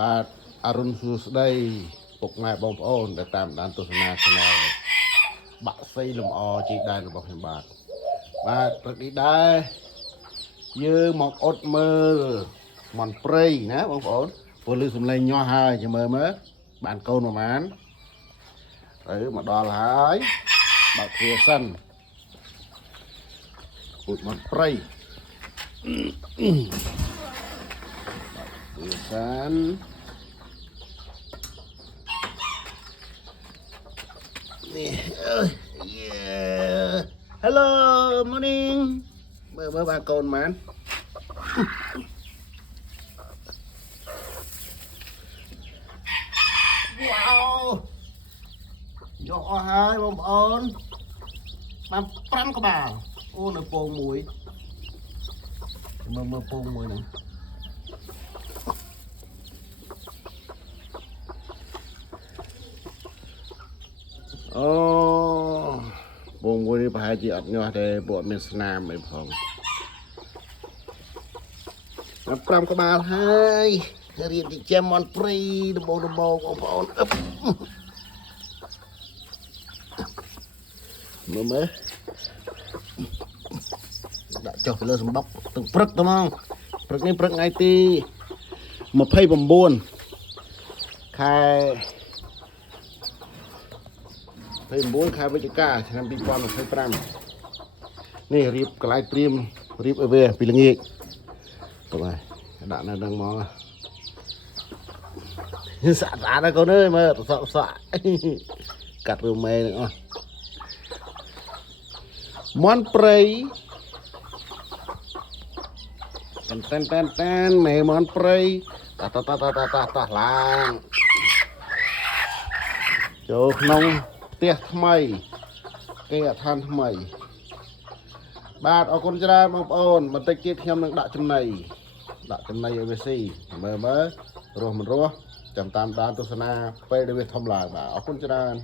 បាទអរុនសួស្ដីពុកម៉ែបងប្អូនដែលតាមដានទស្សនា Channel បាក់សីលំអជីដែនរបស់ខ្ញុំបាទព្រឹកនេះដែរយើងមកអត់មើលមន់ព្រៃណាបងប្អូនពលឺសំឡេងញាស់ហើយចាំមើលបានកូនប្រហែលទៅមកដល់ហើយបើកទ្វារសិនពូជមន់ព្រៃទ្វារសិននេះHello morning មើលបានកូនម៉ានវ៉ាវយកអស់ហើយបងប្អូនបាន5ក្បាលអូនៅពងមួយមើលពងមួយហ្នឹងអូពងមួយនេះប្រហែលជាអត់ញាស់ទេពួកអត់មានស្នាមអីផង5ក្បាលហើយរៀនទីចេមមន់ព្រៃដំបងបងប្អូនមើលដាក់ចុះទៅលើសម្បុកទាំងព្រឹកទៅហ្មងព្រឹកនេះព្រឹកថ្ងៃទី29ខែ29ខែវិច្ឆិកាឆ្នាំ2025នេះរៀបកន្លែងត្រៀមរៀបឲ្យវាពីល្ងាចទៅហើយដាក់នៅនឹងហ្មងស្អាតណាស់កូនអើយមើលសក់កាត់រឿងមេនឹងអស់មន់ព្រៃតែនមេមន់ព្រៃតឡើងចូលក្នុងផ្ទះថ្មីគេអឋានថ្មីបាទអរគុណច្រើនបងប្អូនបន្តិចទៀតខ្ញុំនឹងដាក់ចំណីឲ្យវាស៊ីមើលរស់មិនរស់ចាំតាមដានទស្សនាពេលដែលវាធំឡើងបាទអរគុណច្រើន